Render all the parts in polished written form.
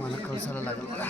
मला कळसाला लागेल मला.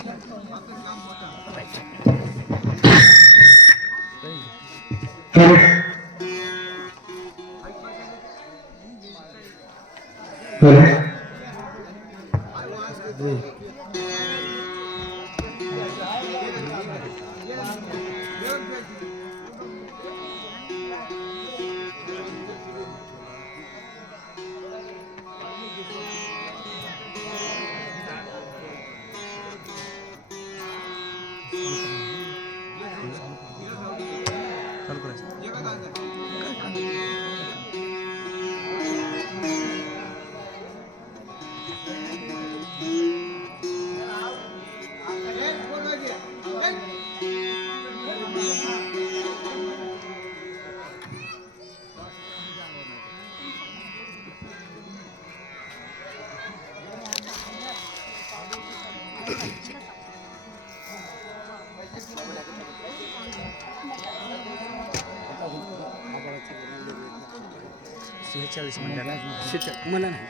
मला नाही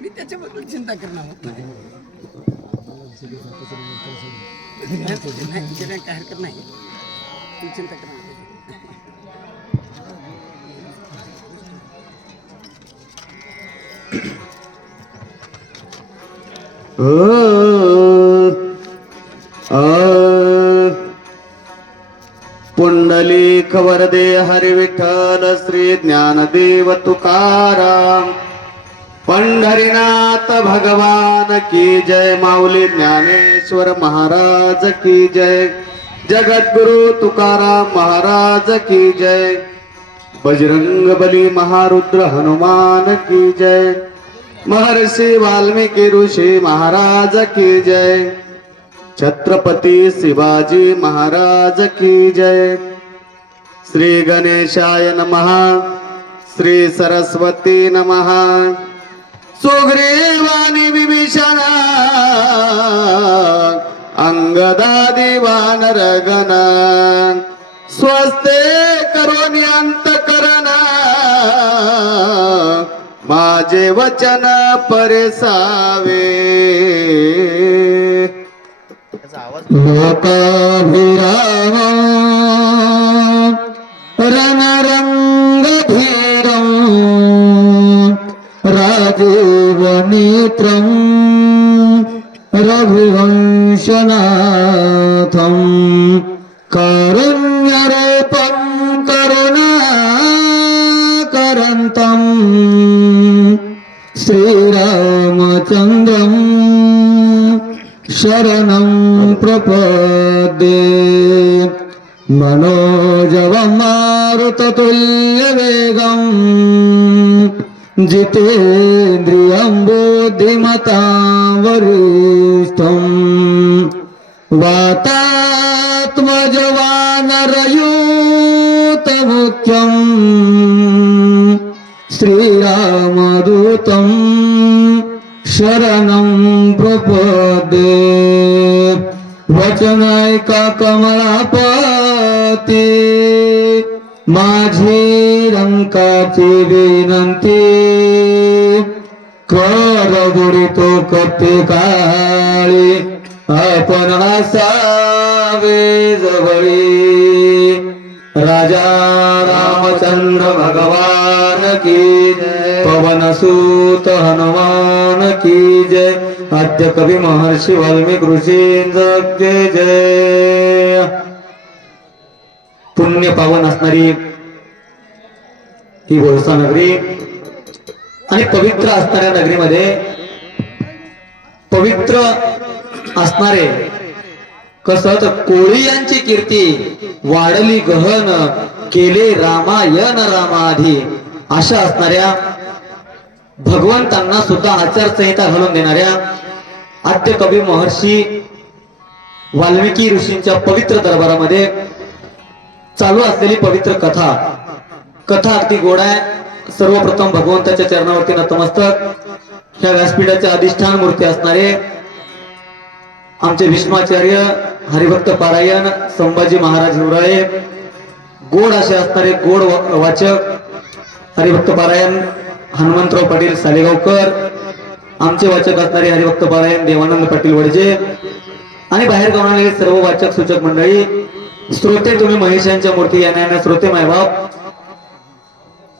मी त्याच्याबद्दल चिंता करणार काय हरकत नाही तू चिंता करणार पुंडलिक वरदे हरि विठ्ठल श्री ज्ञानदेव तुकाराम पंढरीनाथ भगवान की जय माऊली ज्ञानेश्वर महाराज की जय जगद्गुरु तुकाराम महाराज की जय बजरंग बली महारुद्र हनुमान की जय महर्षि वाल्मीकि ऋषि महाराज की जय छत्रपति शिवाजी महाराज की जय श्री गणेशाय नमः श्री सरस्वती नमः सुग्रीवानि विभीषण अंगदादि वानर गण स्वस्ते करोनि अंतकरण माझे वचन परसावे लोकाभिराम रणरंगधीरं राजीवनेत्रं रघुवंशनाथं कारुण्यरूपं करुणाकरन्तं श्रीरामचन्द्रं शरणं प्रपद्ये मनोजवं मारुततुल्यवेगं जितेन्द्रियं बुद्धिमतां वरिष्ठं वातात्मजवानरयूतमुख्यं श्रीरामदूतं शरणं प्रपद्ये वचनैका कमलापती माझी रंकाची विनंती कर बुडितो कते काळी आपण असावे जवळी राजा रामचंद्र भगवान की जय पवन सूत हनुमान की जय आद्य कवी महर्षि वाल्मीकि ऋषींचा जय जय पुण्य पावन असणारी ही गोरसा नगरी आणि पवित्र असणाऱ्या नगरीमध्ये पवित्र असणारे कसं तर कोळी यांची कीर्ती वाढली गहन केले रामायण रामाधी अशा असणाऱ्या भगवंतांना सुद्धा आचारसंहिता घालून देणाऱ्या आद्य कवी महर्षी वाल्मिकी ऋषींच्या पवित्र दरबारामध्ये चालू असलेली पवित्र कथा अगदी गोड आहे। सर्वप्रथम भगवंताच्या चरणावरती नतमस्तक ह्या व्यासपीठाचे अधिष्ठान मूर्ती असणारे आमचे विष्णुआचार्य हरिभक्त पारायण संभाजी महाराज हिवराळे गोड असे असणारे गोड वाचक हरिभक्त पारायण हनुमंतराव पाटील सालेगावकर, आमचे वाचक असणारे हरिभक्त पारायण देवानंद पाटील वडजे आणि बाहेर गावणारे सर्व वाचक सूचक मंडळी, श्रोते तुम्ही महेशांच्या मूर्ती या श्रोते मायबाप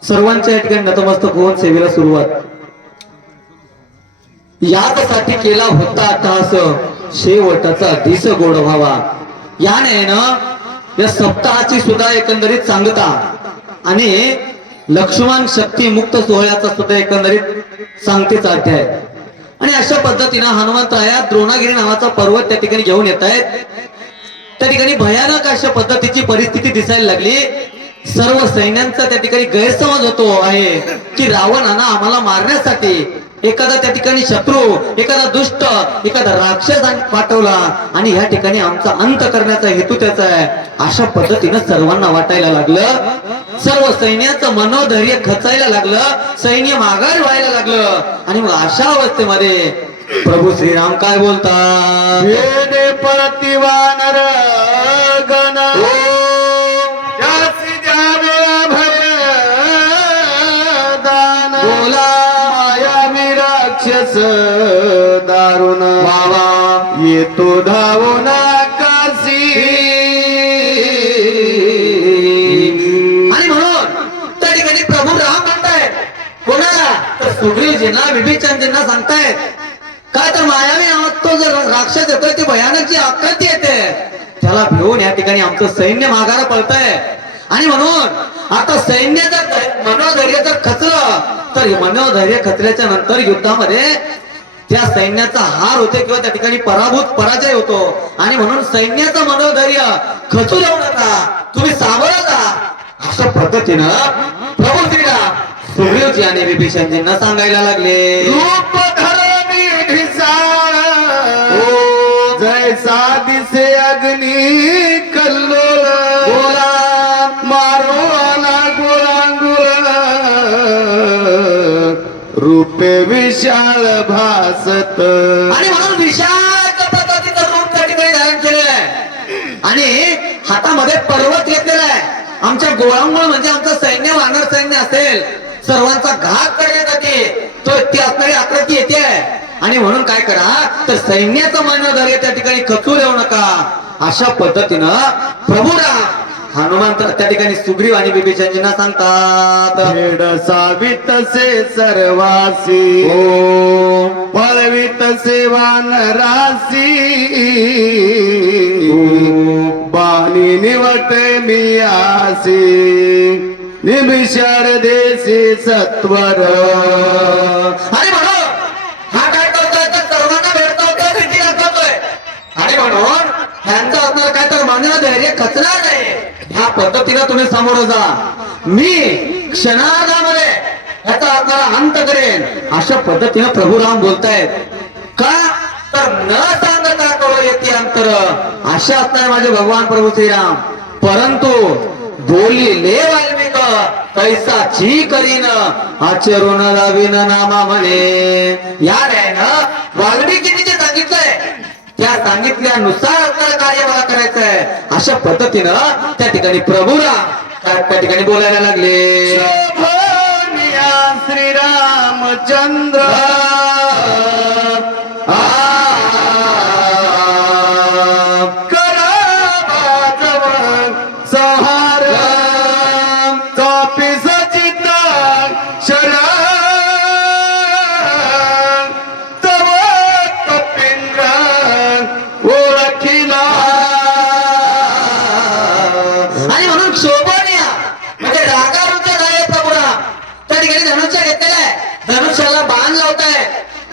सर्वांच्या या ठिकाणी नतमस्तक होऊन सेवेला सुरुवात. यासाठी केला होता अट्टहास, शेवटाचा दिस गोड व्हावा. याने या सप्ताहाची सुद्धा एकंदरीत सांगता आणि लक्ष्मण शक्ती मुक्त सोहळ्याचा सुद्धा एकंदरीत सांगतेचा अध्याय. आणि अशा पद्धतीनं हनुमंतराया द्रोणागिरी नावाचा पर्वत त्या ठिकाणी घेऊन येत आहेत. त्या ठिकाणी भयानक अशा पद्धतीची परिस्थिती दिसायला लागली. सर्व सैन्यांचा त्या ठिकाणी गैरसमज होतो आहे की रावणानं आम्हाला मारण्यासाठी एखादा त्या ठिकाणी शत्रू, एखादा दुष्ट, एखादा राक्षस पाठवला आणि या ठिकाणी आमचा अंत करण्याचा हेतू त्याचा आहे, अशा पद्धतीनं सर्वांना वाटायला लागलं. सर्व सैन्याचं मनोधैर्य खचायला लागलं, सैन्य माघार व्हायला लागलं. आणि मग अशा अवस्थेमध्ये प्रभू श्रीराम काय बोलतात, प्रतिवानर गण दारुण बाबा येतो धावून काशी. आणि म्हणून त्या ठिकाणी प्रभू राम म्हणतायत कोणाला, तर सुग्रीवजींना विभीषणजींना सांगतायत काय, तर मायावी नावात तो जर राक्षस येतोय ती भयानक जी आकृती येते त्याला घेऊन या ठिकाणी आमचं सैन्य माघार पळतंय. आणि म्हणून आता सैन्याचं मनोधैर्य जर खचलं तर मनोधैर्य खचल्याच्या नंतर युद्धामध्ये त्या सैन्याचा हार होते किंवा त्या ठिकाणी पराजय होतो. आणि म्हणून सैन्याचं मनोधैर्य खचू देऊ नका, तुम्ही सावध जा. अशा पद्धतीनं प्रभू श्रीराम सुग्रीवजी आणि विभीषणजींना सांगायला लागले. रूप धरणी ढिसाळ जैसा दिसे अग्नी कल्लोळ, गोला मारो आला गोळांगुळ रूपे विशाल भासत. आणि म्हणून विशाल पद्धतीचं रूप त्या ठिकाणी धारण केलेलं आहे आणि हातामध्ये पर्वत घेतलेला आहे. आमच्या गोळांमुळे म्हणजे आमचं सैन्य वानर सैन्य असेल सर्वांचा घात करण्यासाठी तो ती असणारी आकृती येते. आणि म्हणून काय करा, तर सैन्याचं मनोधैर्य त्या ठिकाणी खचू देऊ नका. अशा पद्धतीनं प्रभू राम हनुमंत त्या ठिकाणी सुग्रीव आणि विभीषणजींना सांगतात, खेड सावित से सर्वासी पळवित से वानरासी बाणी निवटे मियासी निमिषार देशी सत्वर. आणि म्हणून हा काय करतोय, तर सर्वांना भेटतोय, भीती दाखवतोय. आणि म्हणून ह्यांचं असणार काय, तर मनोधैर्य खचणार नाही. ह्या पद्धतीनं तुम्ही सामोरं जा, मी क्षणार्धामध्ये ह्याचा असणारा अंत करेन. अशा पद्धतीनं प्रभू राम बोलतायत. का, तर न सांगता करो येते अंतर, अशा असणार माझे भगवान प्रभू श्रीराम. परंतु बोलिले वाल्मिक कैसाची करीन आचरून लावीन नामा म्हणे. या न्यायानं वाल्मिकीने जे सांगितलंय त्या सांगितल्यानुसार आपल्याला कार्य मला करायचंय. अशा पद्धतीनं त्या ठिकाणी प्रभू राम त्या ठिकाणी बोलायला लागले. श्रीरामचंद्र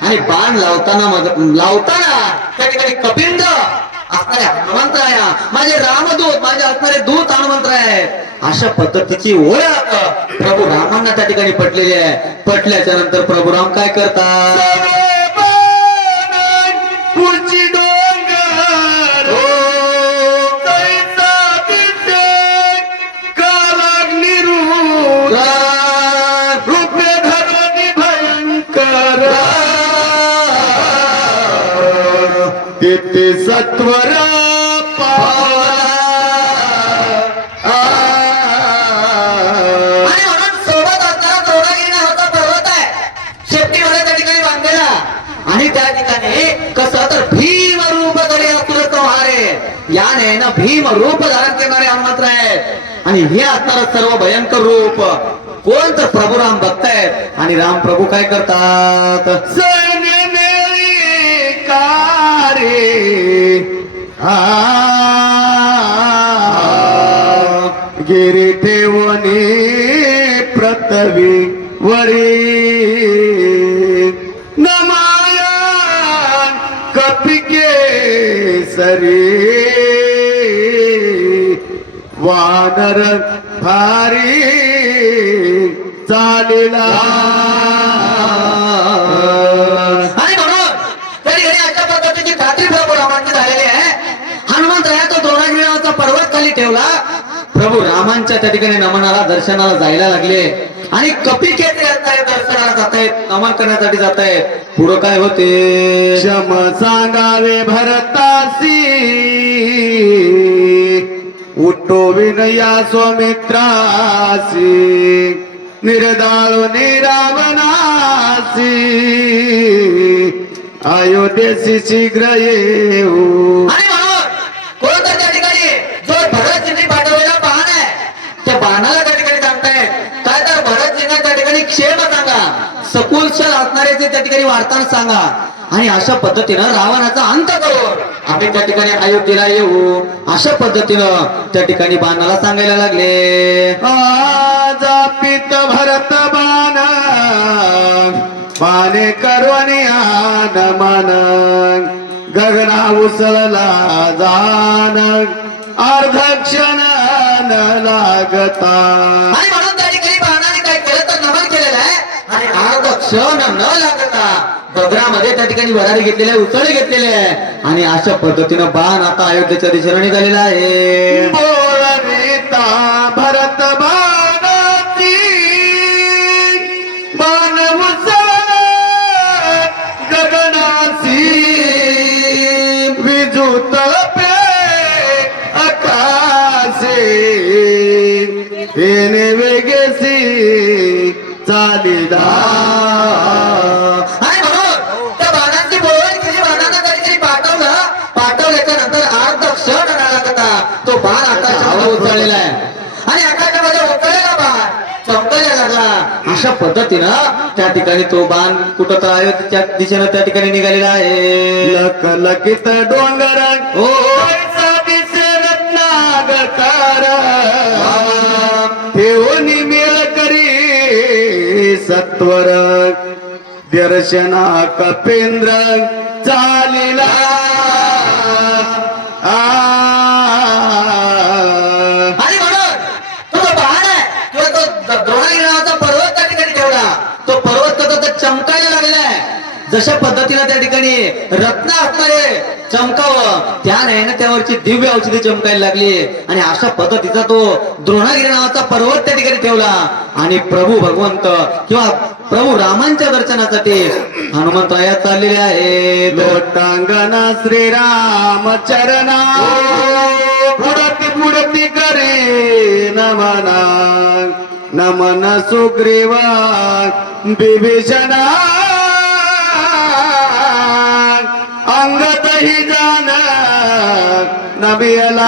आणि बाण लावताना त्या ठिकाणी कपिंद असणारे हनुमंतराया, माझे रामदूत, माझे असणारे दूत हनुमंतराय आहेत. अशा पद्धतीची ओळख प्रभू रामांना त्या ठिकाणी पटलेली आहे. पटल्याच्या नंतर प्रभू राम काय करतात, तेथे सत्वर आणि म्हणून सोबत असणारा भीम रूप धारण करणारे हनुमंतराय आहेत आणि हे असणारं सर्व भयंकर रूप कोण तर प्रभू राम बघतायत आणि राम प्रभू काय करतात सैन्य मेळी कारे गिरी ठेवणे प्रतवी वरी नमायन कपिके सरी वानर भारी चालेला आणि म्हणून तरी घरी अशा पद्धतीची खात्री प्रभू रामांची झालेली आहे हनुमंतराया तो द्रोणागिरी नावाचा पर्वत खाली ठेवला प्रभू रामांच्या त्या ठिकाणी नमनाला दर्शनाला जायला लागले आणि कपिकेचे येतायत दर्शनाला जात आहेत नमन करण्यासाठी जात आहेत पुढं काय होते क्षम सांगावे भरतासी उठो विनया स्वमित्रासी निर्दाळो रावणासी अयोध्येसी शीघ्र येऊ आणि म्हणून कोणतं त्या ठिकाणी जो भरतजींनी पाठवलेला बाण आहे त्या बाणाला त्या ठिकाणी सांगतायत काय तर भरतजींना त्या ठिकाणी क्षेम सांगा सकुलशल असणारे ते त्या ठिकाणी वार्ताहर सांगा आणि अशा पद्धतीनं रावणाचा अंत करून आम्ही त्या ठिकाणी अयोध्येला येऊ अशा पद्धतीनं त्या ठिकाणी बाणाला सांगायला लागले जापित भरत बाण पाने करवणी आन मन गगना उसळला जाण अर्धक्षण न लागता आणि म्हणून त्या ठिकाणी बाणाने काय केलं तर नमन केलेलं आहे आणि अर्ध क्षण न लागता गगनामध्ये त्या ठिकाणी भरारी घेतलेले उसळी घेतलेले आहे आणि अशा पद्धतीनं बाण आता अयोध्येच्या दिशेने निघालेला आहे बोलविता भरत बाणाची बाण उसळ गगनाची विजुत पे आकाशे फेने वेगेसी चालिदा आणि म्हणून त्या बाणांची बोलणी केली बाणांना त्या ठिकाणी पाठवल्याच्या नंतर अर्ध क्षण न लागता तो बाण आकाशामध्ये उचललेला आहे आणि आकाशामध्ये उचललेला बाण चमकायला लागला अशा पद्धतीनं त्या ठिकाणी तो बाण कुठं तर अयोध्येच्या दिशेनं त्या ठिकाणी निघालेला आहे लक लकित डोंगर हो. कैसा दिसे रत्नागर ठेवून मेळ करी सत्वर दर्शना कपेंद्र चालिला आणि म्हणून तो जो बाण आहे किंवा तो द्रोणागिरी नावाचा पर्वत त्या ठिकाणी ठेवला तो पर्वत कसा तर चमकायला लागलेला आहे जशा पद्धतीने त्या ठिकाणी रत्न असणारे चमकावं त्या नाही त्यावरची दिव्य औषधी चमकायला लागली आणि अशा पद्धतीचा तो द्रोणागिरी नावाचा पर्वत त्या ठिकाणी ठेवला आणि प्रभू भगवंत किंवा प्रभू रामांच्या दर्शनासाठी हनुमंतराया चाललेले आहेत लोटांगणा श्रीराम चरणा पुढती पुढती करे नमना नमन सुग्रीवा विभीषणा अंगत ही जान नबियला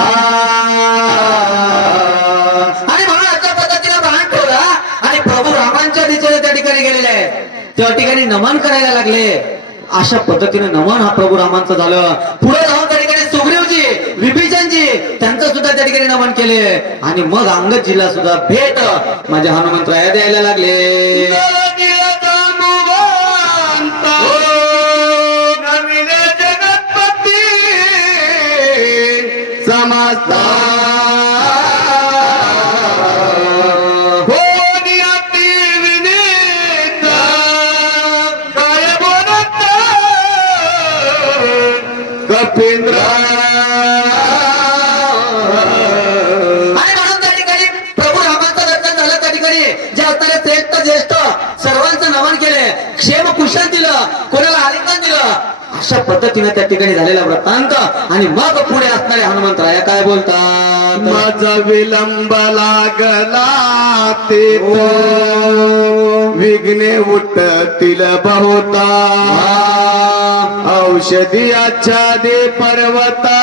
आणि म्हणून अशा पद्धतीने बाण ठेवला आणि प्रभू रामांच्या दिशेने त्या ठिकाणी गेलेले आहेत त्या ठिकाणी नमन करायला लागले अशा पद्धतीने नमन हा प्रभू रामांचं झालं पुढे जाऊन त्या ठिकाणी सुग्रीवजी विभीषणजी त्यांचं सुद्धा त्या ठिकाणी नमन केले आणि मग अंगदजीला सुद्धा भेट माझ्या हनुमंतराया द्यायला लागले समजता होनी अति विनीत काय बोलत कपिंद्र आणि म्हणून त्या ठिकाणी प्रभू रामाचं दर्शन झालं त्या ठिकाणी जे असणारे श्रेष्ठ ज्येष्ठ सर्वांचं नमन केले क्षेम कुशल दिलं कोणाला आलिंगन दिलं अशा पद्धतीने त्या ठिकाणी झालेला वृत्तांत आणि मग पुढे असणारे हनुमंतराया काय बोलतात माझा विलंब लागला ते विघ्ने उठतील बहुता औषधी आच्छादे पर्वता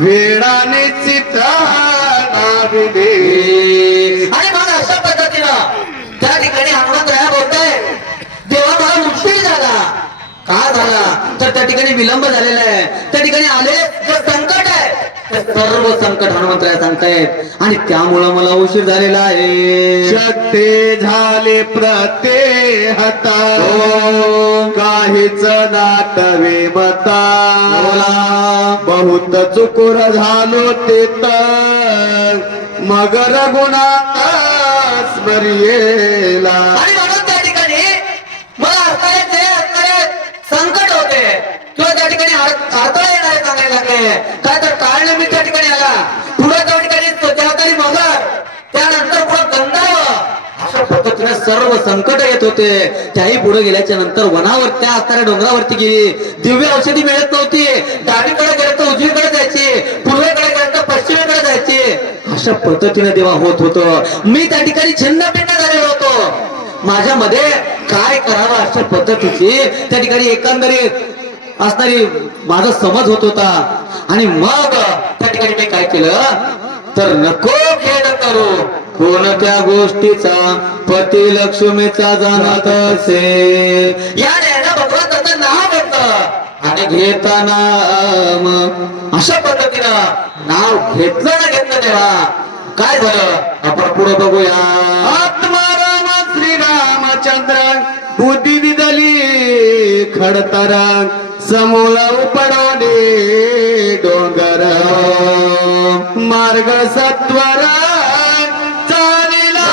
वेळाने चित्रा नाविले. आणि मग अशा पद्धतीनं त्या ठिकाणी हनुमंतराया बोलताय देवा मला उशीर झाला. का झाला तर त्या ठिकाणी विलंब झालेला आहे. त्या ठिकाणी आले जे संकट आहे ते सर्व संकट हनुमंतराया सांगतायत आणि त्यामुळं मला उशीर झालेला आहे. शक्ती झाले प्रत्येहता काहीच नाटवे मता. बहुत चुकुर झालो ते तर मग रघुनाथ स्मरियेला. आणि म्हणून त्या ठिकाणी मला असणारे संकट होते किंवा त्या ठिकाणी अडथळा येणारे सांगायला लागले. काय तर काळ मी त्या ठिकाणी आला पुढे त्या ठिकाणी त्यातरी मगर त्यानंतर पुढे गंधर्व अशा पद्धतीने सर्व संकट येत होते. त्याही पुढे गेल्याच्या नंतर वनावर त्या असणाऱ्या डोंगरावरती गेली. दिव्य औषधी मिळत नव्हती. डावीकडे गेलं तर उजवीकडे जायची, पूर्वेकडे गेलं तर पश्चिमेकडे जायची. अशा पद्धतीने देवा होत होतं. मी त्या ठिकाणी छिन्नभिन्न झालेलो होतो. माझ्यामध्ये काय करावं अशा पद्धतीची त्या ठिकाणी एकंदरीत असणारी माझा समज होत होता. आणि मग त्या ठिकाणी मी काय केलं तर नको खेळ करू कोणत्या गोष्टीचा पती लक्ष्मीचा जाणत असे. या नयना भगवंताचं नाव घेतलं आणि घेताना अशा पद्धतीनं नाव घेतलं ना घेतलं तेव्हा काय झालं आपण पुढे बघूया. आत्माराम श्रीरामचंद्र बुद्धी दिदली खडतर समूळ उपडवले डोंगर मार्ग सत्वर चालिला.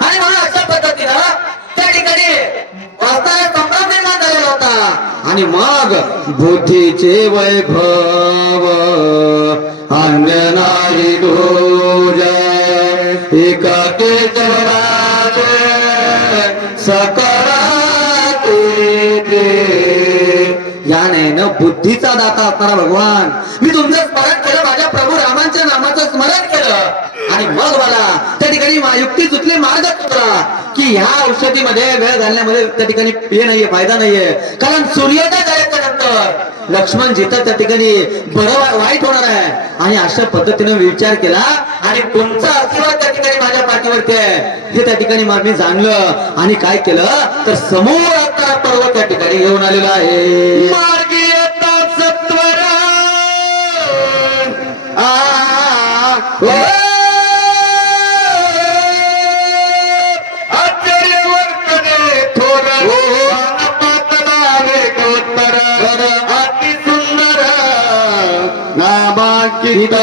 आणि म्हणून अशा पद्धतीनं त्या ठिकाणी वाचणारा संभ्रम निर्माण झालेला होता. आणि मग बुद्धीचे वैभव अन्य नाही तुझे एकाके जगाचे सकळाते. याने न बुद्धीचा दाता असणारा भगवान मी तुमचं स्मरण केलं, माझ्या प्रभू रामांच्या नामाचं स्मरण केलं आणि मग मला त्या ठिकाणी युक्ती सुचली, मार्ग सुचला की ह्या औषधीमध्ये वेळ घालण्यामध्ये त्या ठिकाणी हे नाहीये, फायदा नाहीये. कारण सूर्योदय झाल्याच्या नंतर लक्ष्मण जिथं त्या ठिकाणी बरं वाईट होणार आहे. आणि अशा पद्धतीने विचार केला आणि तुमचा आशीर्वाद त्या ठिकाणी माझ्या पाठीवरती आहे हे त्या ठिकाणी मी जाणलं. आणि काय केलं तर समोर आता पर्वत त्या ठिकाणी घेऊन आलेला आहे. मार्गी येता सत्वर आश्चर्यवर्तने थोर पातळावे गोत्तर अति सुंदर नामांकित.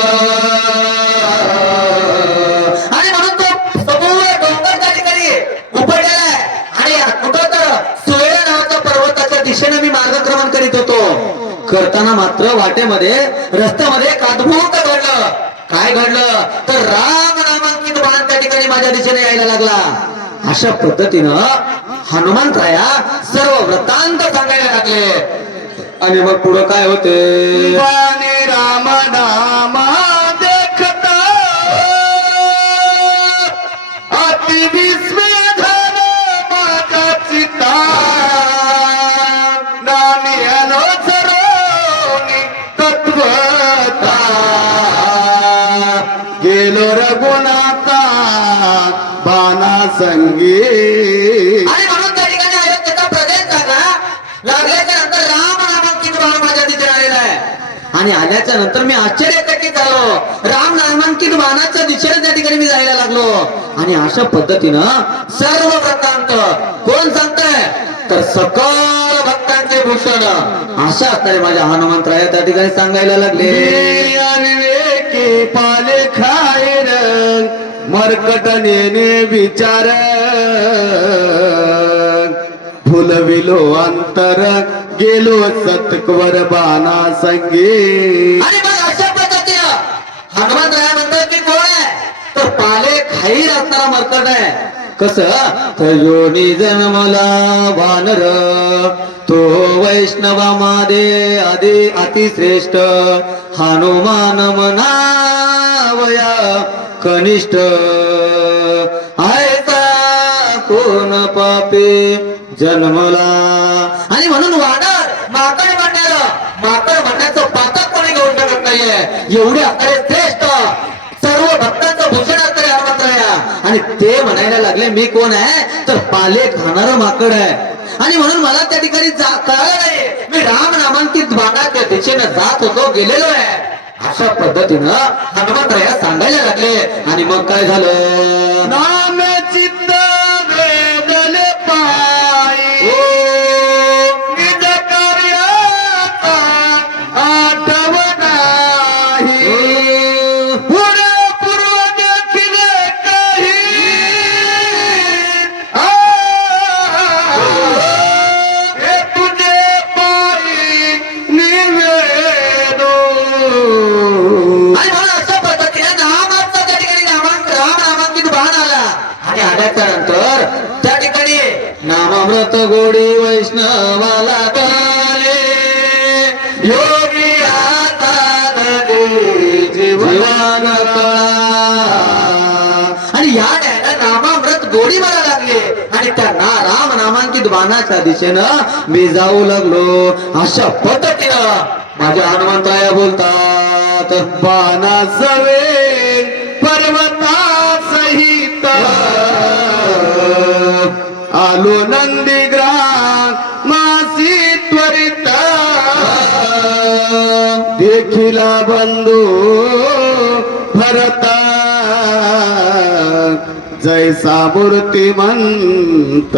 आणि म्हणून तो समोर डोंगर त्या ठिकाणी उपडलेला आहे. आणि कुठं तर सुवेळा नावाच्या पर्वताच्या दिशेने मी मार्गक्रमण करीत होतो. करताना मात्र वाटेमध्ये रस्त्यामध्ये एक अद्भुत घडलं. काय घडलं तर राम नामांकित बाण त्या ठिकाणी माझ्या दिशेने यायला लागला. अशा पद्धतीनं हनुमंतराया सर्व वृत्तांत सांगायला लागले. आणि मग पुढे काय होते. वाणी राम नामा देखता अति विस्मय झालं माझा चित्ता. नामी अनुसरोनी तत्वता गेलो रघुनाथा बाणा संगी. आणि म्हणून त्या ठिकाणी अयोध्येचा प्रदेश झाला. लागल्याच्या नंतर राम नामांकित बाण माझ्या तिथे आलेला आहे. आणि आल्याच्या नंतर मी आश्चर्यचकित झालो. राम नामांकित बाणाच्या दिशेने त्या ठिकाणी मी जायला लागलो. आणि अशा पद्धतीनं सर्व वृत्तांत कोण सांगताय तर सकल भक्तांचे भूषण अशा असणारे माझ्या हनुमंतराया त्या ठिकाणी सांगायला लागले. अविवेकी पाले खायर मरकट नेने विचार फुलविलो अंतर गेलो सतकवर बाणा संगे. आणि मग अशा पद्धतीनं हनुमंतराया म्हणतात की कोण आहे तर पाले खाईल असणारा मरकट आहे. कसं योनी जन्मला वानर तो वैष्णवा मादे आदि अतिश्रेष्ठ हनुमान मनावया कनिष्ठ आयता कोण पापे जन्मला. आणि म्हणून वानर माकड म्हणण्याचं पातक कोणी घेऊन शकत नाहीये. एवढे अकरे श्रेष्ठ सर्व भक्तांचं भूषण असणारे हनुमंतराया. आणि ते म्हणायला लागले मी कोण आहे तर पाले खाणारं माकड आहे. आणि म्हणून मला त्या ठिकाणी कळलं नाही. मी राम नामांकित बाणाच्या दिशेनं जात होतो गेलेलो आहे. अशा पद्धतीनं हनुमंतराया सांगायला लागले. आणि मग काय झालं. नाम चित्त वेदन पायी निज कार्याचा आठव नाही. पुढे पूर्व देखील काही हे तुझे पायी निवेदो. आणि म्हणून अशा पद्धतीने नामाचा त्या ठिकाणी राम नामांकित बाण आला. आणि आल्याच्या नंतर त्या ठिकाणी नामामृत गोडी वैष्णवाला गाले. योगी आता नदी जीवन कळा. आणि या न्यायानं नामामृत गोडी मला लागले. आणि त्या राम नामांकित बाणाच्या दिशेनं मी जाऊ लागलो. अशा पद्धतीनं माझ्या हनुमंतराया बोलतात. बाणा सवे पर्वता सहित आलो नंदीग्राम मासी त्वरित. देखिला बंधू भरता जैसा मूर्तिमंत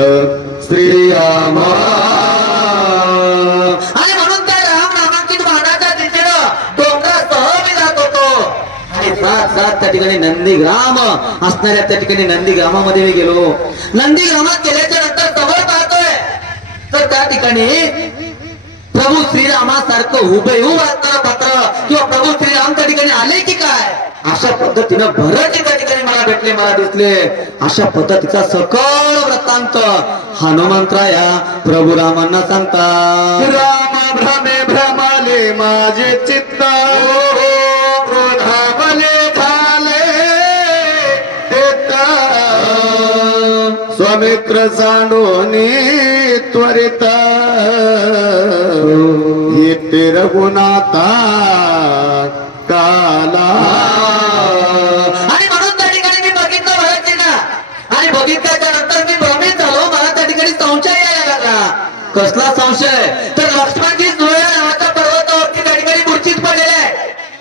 श्रीरामा. आणि म्हणून त्या राम नामांकित बाणाच्या दिशेनं डोंगरासह मी जात होतो. आणि जात त्या ठिकाणी नंदीग्राम असणाऱ्या त्या ठिकाणी नंदीग्रामामध्ये मी गेलो. नंदीग्रामात गेल्याच्या नंतर समोर पाहतोय तर त्या ठिकाणी प्रभू श्रीरामासारखं हुबेहूब असणारं पत्र किंवा प्रभू श्रीराम त्या ठिकाणी आले की काय. अशा पद्धतीनं भरत त्या ठिकाणी मला भेटले, मला दिसले. अशा पद्धतीचा सकळ वृत्तांत हनुमंतराया प्रभू रामांना सांगतात. राम भ्रमे भ्रमाले माझे चित्त क्रोधावले झाले तेता. स्वमित्र सांडोनी त्वरित येते रघुनाथा काला. आणि म्हणून त्या ठिकाणी मी बघितलं भरतजींना. आणि बघितल्याच्या नंतर मी भ्रमित झालो. मला त्या ठिकाणी संशय यायला लागला. कसला संशय तर लक्ष्मणजी जुळ्या नावाच्या पर्वतावरती त्या ठिकाणी मूर्छित पडलेले आहे.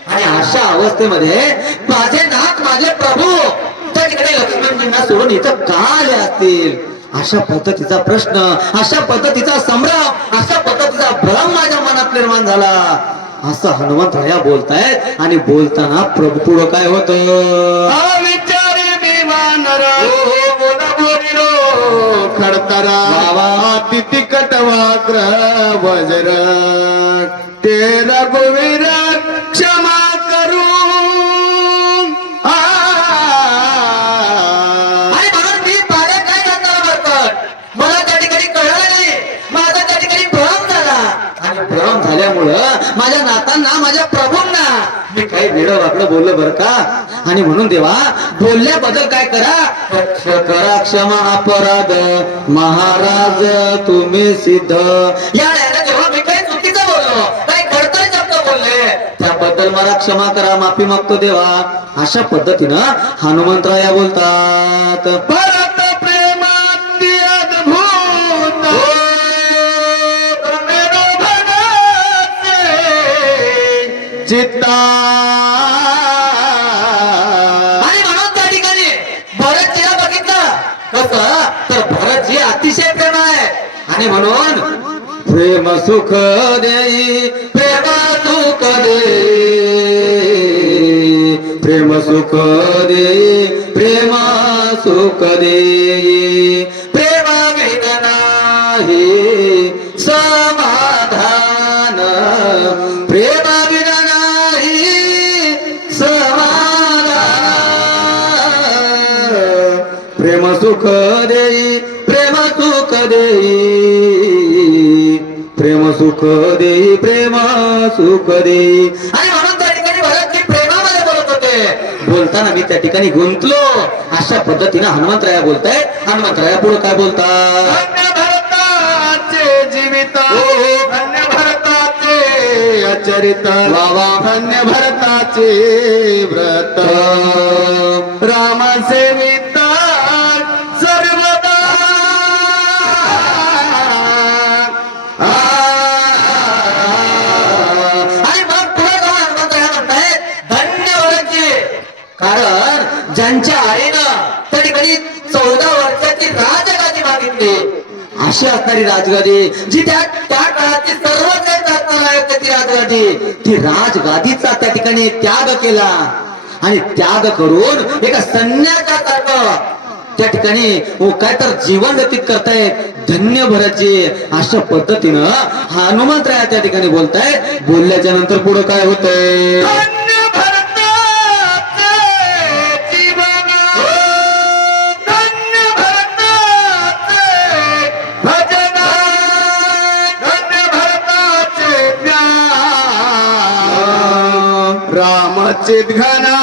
आणि अशा अवस्थेमध्ये माझे नाथ माझे प्रभू त्या ठिकाणी लक्ष्मणजींना सोडून इथं का आले असतील. अशा पद्धतीचा प्रश्न, अशा पद्धतीचा संभ्रम, अशा पद्धतीचा भ्रम माझ्या मनात निर्माण झाला. असं हनुमंतराया बोलतायत. आणि बोलताना प्रभू पुढं काय होत. विचारे मी वानर बोलिलो खडतरा अति तिकट वाक्र वज्र ते रघुवीर क्षमा करू. आणि म्हणून मी पाड्या काय घालणार बरकट. मला त्या ठिकाणी कळलं नाही. माझा त्या ठिकाणी भ्रम झाला. आणि भ्रम झाल्यामुळं माझ्या नातांना माझ्या प्रभूंना मी काही वेळ वाकडं बोललो बरं का. आणि म्हणून देवा बोलल्याबद्दल काय करा. करा क्षमा अपराध महाराज तुम्ही सिद्ध. या वेळेला जेव्हा मी काही चुकीचं बोललो, काही खडतर शब्द बोलले, त्याबद्दल मला क्षमा करा, माफी मागतो देवा. अशा पद्धतीनं हनुमंतराया बोलतात. परत प्रेमाती अद्भुत प्रेरो भगाचे चित्ता. आणि म्हणून त्या ठिकाणी भरतजीला बघितलं कसं तर भरतजी अतिशय प्रेम आहे. आणि म्हणून प्रेम सुख देई प्रेम सुख देई प्रेम सुख देई प्रेम सुख देई. प्रेम विन नाही समाधान प्रेम विन नाही समाधान. प्रेम सुख देई प्रेम सुख देई प्रेम सुख देई प्रेम सुख देई. आणि म्हणून त्या ठिकाणी भरतजी प्रेमामध्ये बोलत होते. बोलताना मी त्या ठिकाणी गुंतलो. अशा पद्धतीने हनुमंतराया बोलताय. हनुमंतराया पुढे काय बोलतात. धन्य भरता जीवित धन्य भरताचे अचरित वा वा. धन्य भरताचे व्रत राम सेवित सर्वदा आणि मग पुढे जाऊन हनुमंतराय म्हणताय धन्य व्रताचे. कारण ज्यांच्या आईनं त्या ठिकाणी 14 वर्षाची राजगादी मागितली, अशी असणारी राजगादी जी त्या काळातली सर्वात त्याची राजगादी, ती राजगादीचा त्या ठिकाणी त्याग केला आणि त्याग करून एका सन्याच्या सारखं त्या ठिकाणी काय तर जीवन व्यतीत करतायत धन्य भरतजी. अशा पद्धतीनं हनुमंतराय त्या ठिकाणी बोलतायत. बोलल्याच्या नंतर पुढे काय होतंय? धन्य भरताचे जीवन धन्य भरताचे भजन धन्य भरताचे ज्ञान रामचित घना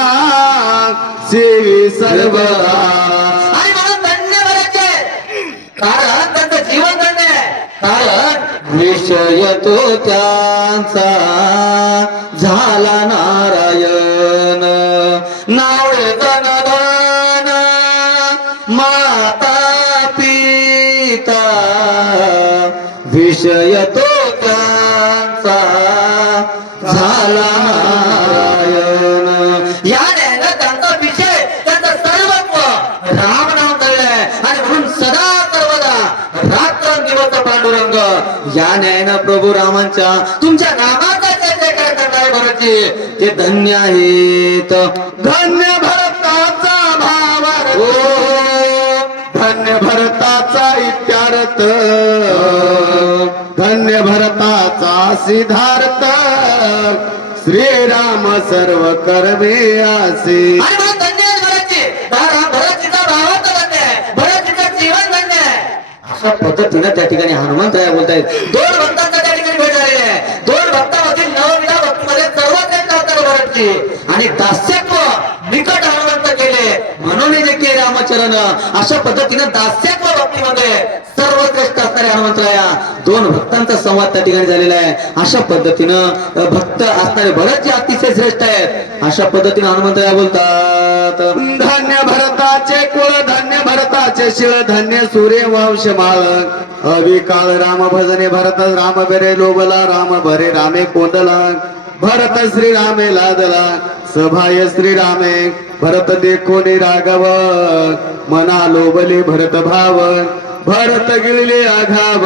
सेवी सर्वदा. आणि म्हणून धन्य भरायचे कारण त्यांचं जीवन धन्य आहे. कारण विषय तो त्यांचा झाला नारायण, नावे जनधन माता पिता, विषय तो त्यांचा झाला नारायण. या न्यायानं त्यांचा विषय त्यांचं सर्वत्व राम नाम धरलंय आणि म्हणून सदा सर्वदा रात्रंदिवस पांडुरंग या न्यायानं प्रभू रामांच्या तुमच्या नामाचा जय जयकार करणारे भरतजी ते धन्य आहेत. धन्य भरताचा भावार्थ धन्य भरताचा इत्यार्थ धन्य भरताचा सिद्धार्थ श्रीराम सर्व कर्मे असे. आणि म्हणून धन्य आहे भरतजी. भरतजीचा भावाचा धन्य आहे, भरतजीचं जीवन धन्य आहे. अशा पद्धतीनं त्या ठिकाणी हनुमंतराय बोलतायत. 2 भक्तांचा त्या ठिकाणी भेट झालेली आहे. 2 भक्तामधील नवविधा भक्तीमध्ये सर्वश्रेष्ठ अवतार भरतजी आणि दास्यत्व निकट हनुमंत केले म्हणून जे के रामचरण. अशा पद्धतीनं दास्यत्व भक्तीमध्ये सर्वश्रेष्ठ असणारे हनुमंतराया 2 भक्तांचा संवाद त्या ठिकाणी झालेला आहे. अशा पद्धतीनं भक्त असणारे भरतजी अतिशय श्रेष्ठ आहेत. अशा पद्धतीनं हनुमंतराया बोलतात. धन्य भरताचे कुळ धन्य भरताचे शिळ धन्य सूर्य वंश माळ अविकाळ राम भजने भरत राम बेरे लोबला राम भरे रामे कोंदला भरत श्री रामे लादला सभाय श्री रामे भरत देखोनी राघव मना लोबले भरत भाव भरत गिळले आघाव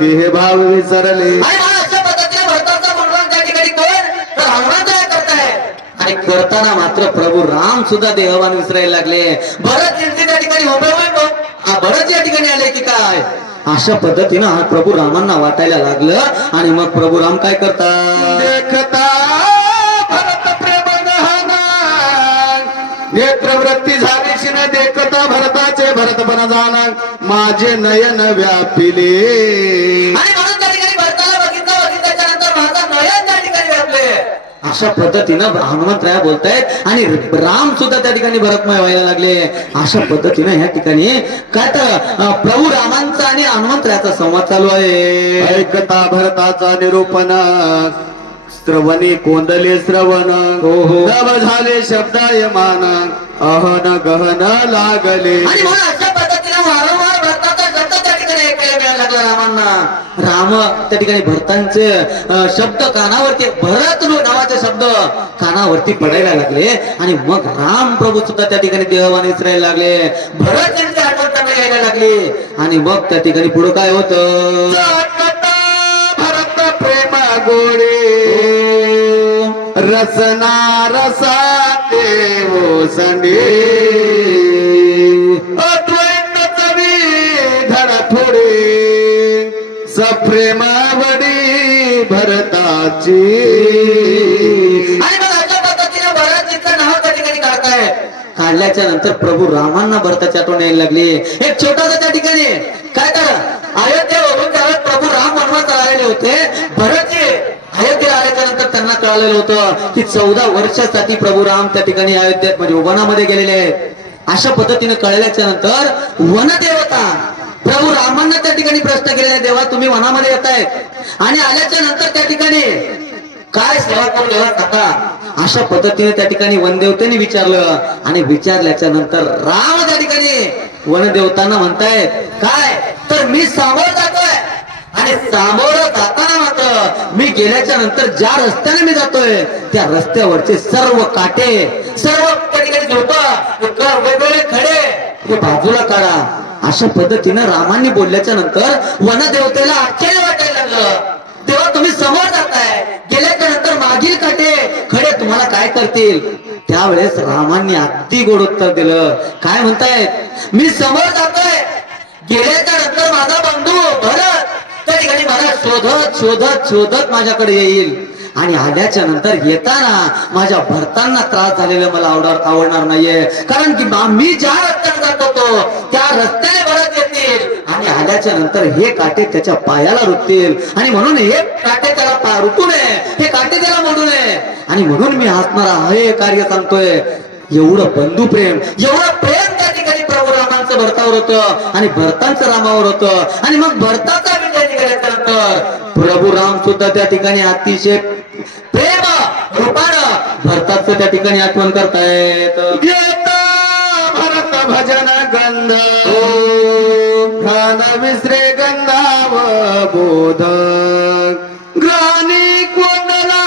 देह भाव विसरले. आणि मला अशा पद्धतीने भरताचा गुणगान त्या ठिकाणी कोण तर हनुमंतराय करताय. आणि करताना मात्र प्रभू राम सुद्धा देहवान विसरायला लागले. भरत त्या ठिकाणी भरत या ठिकाणी आले की काय अशा पद्धतीनं हा प्रभू रामांना वाटायला लागलं. आणि मग प्रभू राम काय करतात? देखता भरत प्रेम गहना नेत्रवृत्ती झालीशी न देखता भरताचे भरतपण जाणा माझे नयन व्यापिले. आणि म्हणून त्या ठिकाणी भरताला बघितल्याच्या नंतर माझा नयन त्या ठिकाणी व्यापले. अशा पद्धतीनं हनुमंतराय बोलतायत आणि राम सुद्धा त्या ठिकाणी भरतमय व्हायला लागले. अशा पद्धतीनं या ठिकाणी काय तर प्रभू रामांचा आणि हनुमंतरायाचा संवाद चालू आहे. ऐकता भरताचा निरूपण श्रवणी कोंदले श्रवण नव झाले शब्दायमान अहन गहन लागले. आणि म्हणून अशा पद्धतीनं वारंवार भरताचा शब्द त्या ठिकाणी ऐकायला मिळायला लागला रामांना. राम त्या ठिकाणी भरतांचे शब्द कानावरती भरत नावाचे शब्द कानावरती पडायला लागले. आणि मग राम प्रभू सुद्धा त्या ठिकाणी देहवान विसरायला लागले. भरत यांची आठवण त्यांना यायला लागली. आणि मग त्या ठिकाणी पुढे काय होतं? भरत प्रेम गोडे रसना रसा देवो संडे अद्वैत चवी धडा थोडे सप्रेमावडी भरताची. आणि मग अशा पद्धतीने भरतजीचं नाव त्या ठिकाणी काढताय. काढल्याच्या नंतर प्रभू रामांना भरताची आठवण यायला लागली. एक छोटासा त्या ठिकाणी काय तर अयोध्येवरून त्यावेळेस प्रभू राम वनवासाला आलेले होते. भरतजी अयोध्येला आल्याच्या नंतर त्यांना कळालेलं होतं की 14 वर्षासाठी प्रभू राम त्या ठिकाणी अयोध्येत म्हणजे वनामध्ये गेलेले आहेत. अशा पद्धतीने कळल्याच्या नंतर वनदेवता प्रभू रामांना त्या ठिकाणी प्रश्न केलेला, देवा तुम्ही वनामध्ये येताय आणि आल्याच्या नंतर त्या ठिकाणी काय सेवा करू देवा काका, अशा पद्धतीने त्या ठिकाणी वनदेवतेने विचारलं. आणि विचारल्याच्या नंतर राम त्या ठिकाणी वनदेवतांना म्हणतायत काय, तर मी सामोर जातोय आणि सामोर जाताना मात्र मी गेल्याच्या नंतर ज्या रस्त्याने मी जातोय त्या रस्त्यावरचे सर्व काटे, सर्व त्या ठिकाणी झोपा वेगवेगळे खडे हे बाजूला काढा. अशा पद्धतीनं रामांनी बोलल्याच्या नंतर वनदेवतेला आश्चर्य वाटायला लागलं. तेव्हा तुम्ही समोर जाताय, गेल्याच्या नंतर मागील काटे खडे तुम्हाला काय करतील. त्यावेळेस रामांनी अगदी गोड उत्तर दिलं. काय म्हणतायत, मी समोर जातोय, गेल्याच्या नंतर माझा बंधू भरत त्या ठिकाणी मला शोधत शोधत शोधत माझ्याकडे येईल आणि आल्याच्या नंतर येताना माझ्या भरतांना त्रास झालेला मला आवडणार नाहीये, कारण की मी ज्या रस्त्याने जात होतो त्या रस्त्याने भरत येतील आणि आल्याच्या नंतर हे काटे त्याच्या पायाला रुततील आणि म्हणून हे काटे त्याला रुतू नये, हे काटे त्याला मोडू नये. आणि म्हणून मी हसणारा हे कार्य सांगतोय. एवढं बंधू प्रेम, एवढं प्रेम त्या ठिकाणी प्रभू रामांचं भरतावर होतं आणि भरतांचं रामावर होतं. आणि मग भरताचा विजय निघाल्याच्या नंतर प्रभू राम सुद्धा त्या ठिकाणी अतिशय प्रेम रूपानं भरताचं त्या ठिकाणी आठवण करतायत. भरत भजन गंध घान विसरे गंधाव बोध ग्राणी कोंडला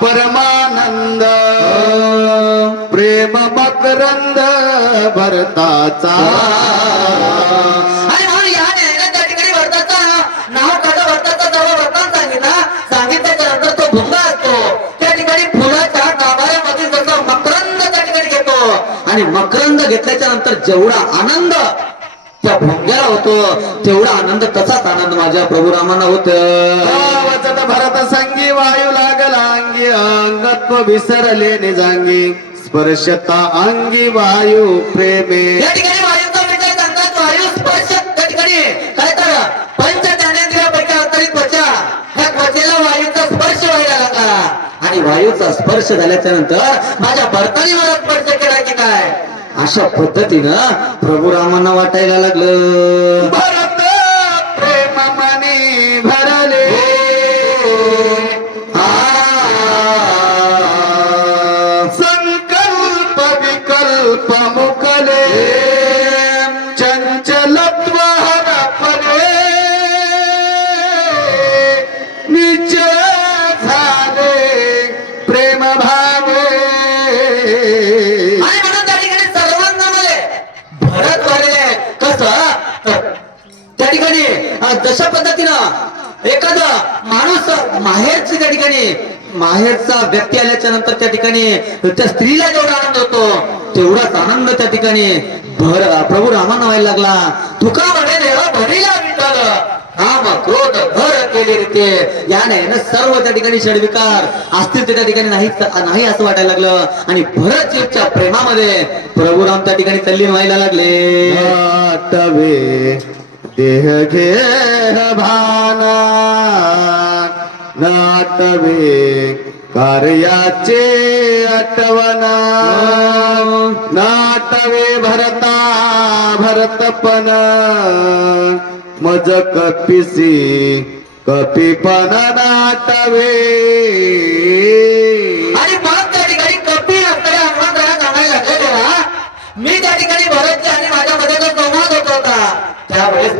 परमानंद प्रेम मकरंद भरताचा. आणि म्हणून या त्या ठिकाणी भरताचं नाव काढलं. भरताचा जवळ भरतान सांगितल्याच्या नंतर तो भुंगा असतो त्या ठिकाणी फुलाच्या गाभाऱ्यामध्ये जसं मकरंद त्या ठिकाणी घेतो आणि मकरंद घेतल्याच्या नंतर जेवढा आनंद त्या भुंग्याला होतो तेवढा आनंद, तसाच आनंद माझ्या प्रभू रामांना होत. भरत संगी वायू लागला अंगी अंगत्व विसरले निजांगी स्पर्शता अंगी वायू प्रेमे. या ठिकाणी वायूचा विचार सांगतात. वायू स्पर्श त्या ठिकाणी काय तर पंच ज्ञानेंद्रियापैकी अंतरित त्वचा, ह्या त्वचेला वायूचा स्पर्श व्हायला लागला आणि वायूचा स्पर्श झाल्याच्या नंतर माझ्या भरताने मला स्पर्श केला की काय, अशा पद्धतीनं प्रभू रामांना वाटायला लागलं. भरत प्रेम मनी भरले संकल्प विकल्प मुकले चंचलत्व हरपले निच झाले प्रेम भावे. आणि म्हणून त्या ठिकाणी सर्वांगामध्ये भरत वाढले. कसं त्या ठिकाणी जशा पद्धतीनं एखादा माणूस माहेरची त्या ठिकाणी माहेरचा व्यक्ती आल्याच्या नंतर त्या ठिकाणी त्या स्त्रीला जेवढा आनंद होतो तेवढाच आनंद त्या ठिकाणी प्रभू रामांना व्हायला लागला. तुका म्हणे देवा भरीला विठ्ठल काम क्रोध भर केले रीते. याने सर्व त्या ठिकाणी षडविकार अस्तित्व त्या ठिकाणी नाही असं वाटायला लागलं आणि भरतजीच्या प्रेमामध्ये प्रभू राम त्या ठिकाणी तल्लीन व्हायला लागले. नाटवे देह घे भाना नाटवे कार्याचे आठवना नाटवे भरता भरतपण मज कपिसी कपीपण नाटवे. आणि मग त्या ठिकाणी कपी असणाऱ्या हनुमंतराला सांगायला लागले, मी त्या ठिकाणी भरतजी आणि माझ्यामध्ये जो संवाद होत होता त्यावेळेस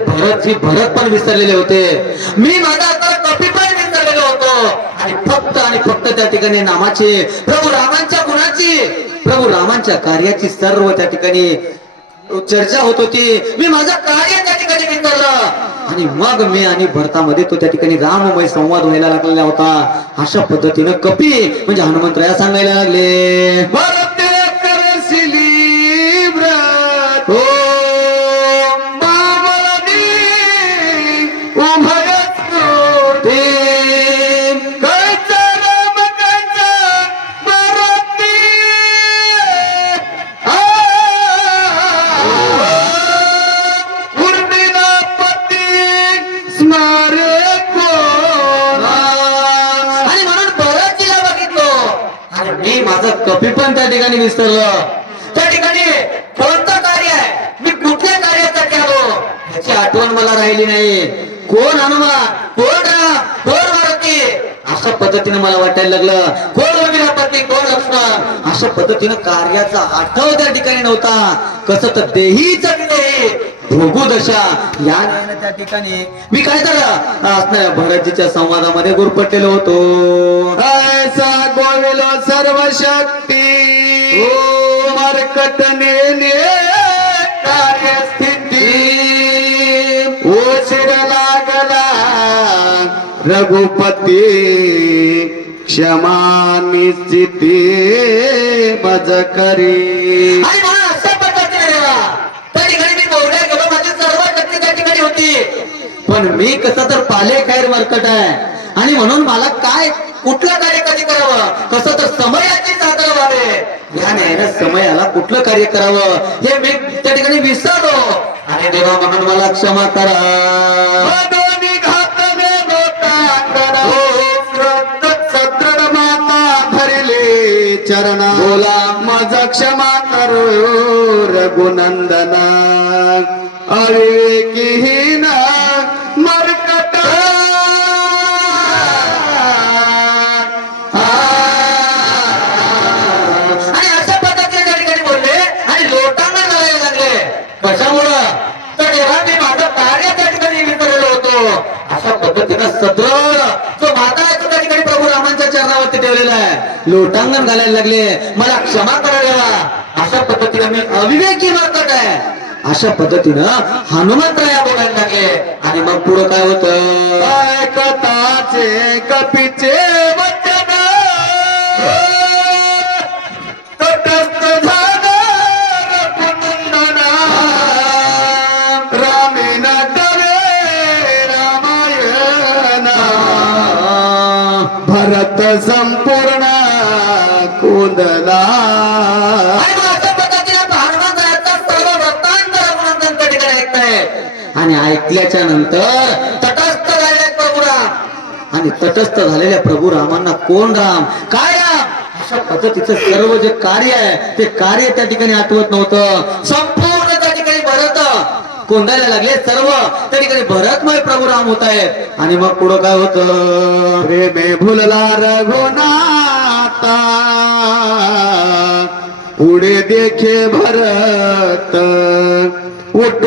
भरत पण विसरलेले होते, मी माझा आता कपी पण विसरलेलो होतो आणि फक्त त्या ठिकाणी नामाची, प्रभू रामांच्या गुणाची, प्रभू रामांच्या कार्याची सर्व त्या ठिकाणी चर्चा होत होती. मी माझं कार्य त्या ठिकाणी विसरलं आणि मग मी आणि भरतामध्ये तो त्या ठिकाणी राममय संवाद व्हायला लागलेला होता. अशा पद्धतीनं कपी म्हणजे हनुमंतराया सांगायला लागले. भरत करशिली व्रत हो मावळणी उभय स्फूर्ती कैचा राम कैचा भरती उर्मिला पती स्मारे कोण. आणि म्हणून भरतजीला बघितलो आणि मी माझं कपी पण त्या ठिकाणी विसरलं. त्या ठिकाणी कोणतं कार्य आहे, मी कुठल्या कार्यासाठी आलो आठवण मला राहिली नाही. कोण हनुमान, कोण राम, कोण मारुती, अशा पद्धतीने मला वाटायला लागलं. कोण पती, कोण लक्ष्मण, अशा पद्धतीनं कार्याचा आठव त्या ठिकाणी नव्हता. कसं तर देहीच देही भोगू दशा या न्यायानं त्या ठिकाणी मी काय तर भरतजीच्या संवादामध्ये गुरपटलेलो होतो. ऐसा गोविलो सर्व शक्ती ओ मरकटने कार्यस्थिती उशीर लागला रघुपती क्षमा निश्चिती मज करी. आणि मला अशा पद्धतीने त्या ठिकाणी मी बोलण्या गेलो. माझी सर्व शक्ती त्या ठिकाणी होती, पण मी कसं तर पाले खैर मरकट आहे आणि म्हणून मला काय कुठलं कार्य कधी करावं, कसं तर समयाची चादर व्हावे. या न्यायानं समयाला कुठलं कार्य करावं हे मी त्या ठिकाणी विसरलो. आणि देवा म्हणून मला क्षमा करा. दोन्ही घातले लोटांगण सत्रड माता धरले चरणा बोला मज क्षमा करो रघुनंदन अविवेकीहीन मरकट आणि अशा पद्धतीने त्या ठिकाणी बोलले आणि लोटांना करायला लागले. कशामुळं तर जेव्हा मी माझं कार्य त्या ठिकाणी विसरलेलो होतो. अशा पद्धतीनं सदृढ जो माता आहे तो त्या ठिकाणी प्रभू रामांच्या चरणावरती ठेवलेला आहे. लोटांगण घालायला लागले, मला क्षमा करायला. अशा पद्धतीनं मी अविवेकी मार्गट आहे अशा पद्धतीनं हनुमंतराया बोलायला लागले. आणि मग पुढं काय होतं, ऐकताचे कपीचे वचन तटस्थ झालं रघुनंदन रामेण डरे रामायण भरत संपूर्ण कोंदला. आणि मग अशा पद्धतीने हनुमंतरायाचा सर्व वृत्तांत रघुनंदन त्या ठिकाणी ऐकताय. आणि ऐकल्याच्या नंतर तटस्थ झालेले प्रभू राम आणि तटस्थ झालेल्या प्रभू रामांना कोण राम, काय राम, अशा पद्धतीचं सर्व जे कार्य आहे ते कार्य त्या ठिकाणी आठवत नव्हतं. संपूर्ण त्या ठिकाणी भरत कोंडायला लागले. सर्व त्या ठिकाणी भरतमय प्रभू राम होत आहेत. आणि मग पुढं काय होतं, प्रेमे भुलला रघुनाथा पुढे देखे भरत उठ